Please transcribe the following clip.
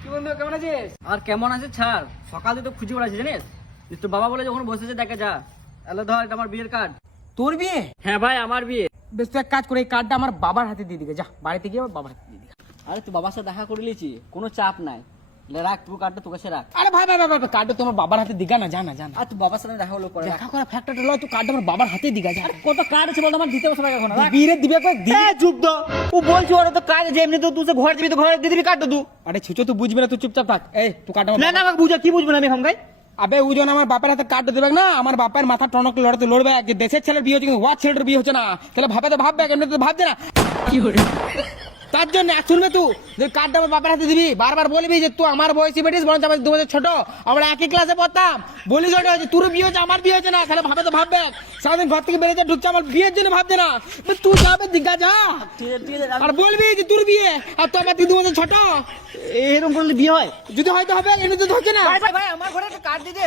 কি বন্ধু কেমন আছিস? আর কেমন আছে ছাড়, সকাল থেকে তো খুঁজে বেড়াচ্ছি জানিস। তোর বাবা বলে যখন বসেছে দেখে যা, এলো ধর এটা আমার বিয়ের কার্ড। তোর বিয়ে? হ্যাঁ ভাই আমার বিয়ে। বেশ তুই এক কাজ করে এই কার্ডটা আমার বাবার হাতে দিয়ে দিকে, যা বাড়িতে গিয়ে আমার বাবার হাতে দিয়ে দিকে। আরে তুই বাবার সাথে দেখা করে নিয়েছি, কোনো চাপ নাই। লে রাখ তুই কার্ডটা, তোর কাছে রাখ। আরে ভাই ভাই ভাই ভাই, কার্ডটা তোমার বাবার হাতে দিগা না, জানা জানা। আর তুই বাবার সাথে দেখা হলো পরে রাখ। দেখা করা ফ্যাক্টরটা লয়, তুই কার্ডটা আমার বাবার হাতে দিগা, যা। কত কার্ড আছে বলতো আমার দিতে বসে রাখ এখন। রাখ। বিয়ে দিবে কই দি? চুপ তো, ও বলছি ওরা তো কাজ আছে, এমনি তো তুই ঘরে দিবি তো ঘরে দিয়ে দিবি কার্ডটা তুই। আরে ছুচো তুই বুঝবি না, তুই চুপচাপ থাক। এই তুই কার্ডটা না না আমাকে বুঝা কি বুঝবো না আমি এখন গাই। আবে ওজন আমার বাপের হাতে কার্ড দেবে না, আমার বাপের মাথা টনক লড়তে লড়বে যে দেশের ছেলের বিয়ে হচ্ছে কিন্তু ওয়ার ছেলের বিয়ে হচ্ছে না, তাহলে ভাবে তো ভাববে, এমনি তো ভাবছে না। কি করে তার জন্য শুনবে তুই যে কার্ডটা আমার বাপের হাতে দিবি, বারবার বলবি যে তুই আমার বয়সী বেটিস, বরঞ্চ আমার 2 বছর ছোট, আমরা একই ক্লাসে পড়তাম, বলিস ওটা যে তোর বিয়ে হচ্ছে আমার বিয়ে হচ্ছে না, তাহলে ভাবে তো ভাববে। সারাদিন ঘর থেকে বেরিয়ে ঢুকছে, আমার বিয়ের জন্য ভাবছে না। তুই যাবে দিঘা যা আর বলবি যে তোর বিয়ে, আর তো আমার 2 বছর ছোট, এরকম করলে বিয়ে হয়? যদি হয়তো হবে, এমনি তো হচ্ছে না। ভাই ভাই আমার ঘরে একটা কার্ড দিয়ে দে।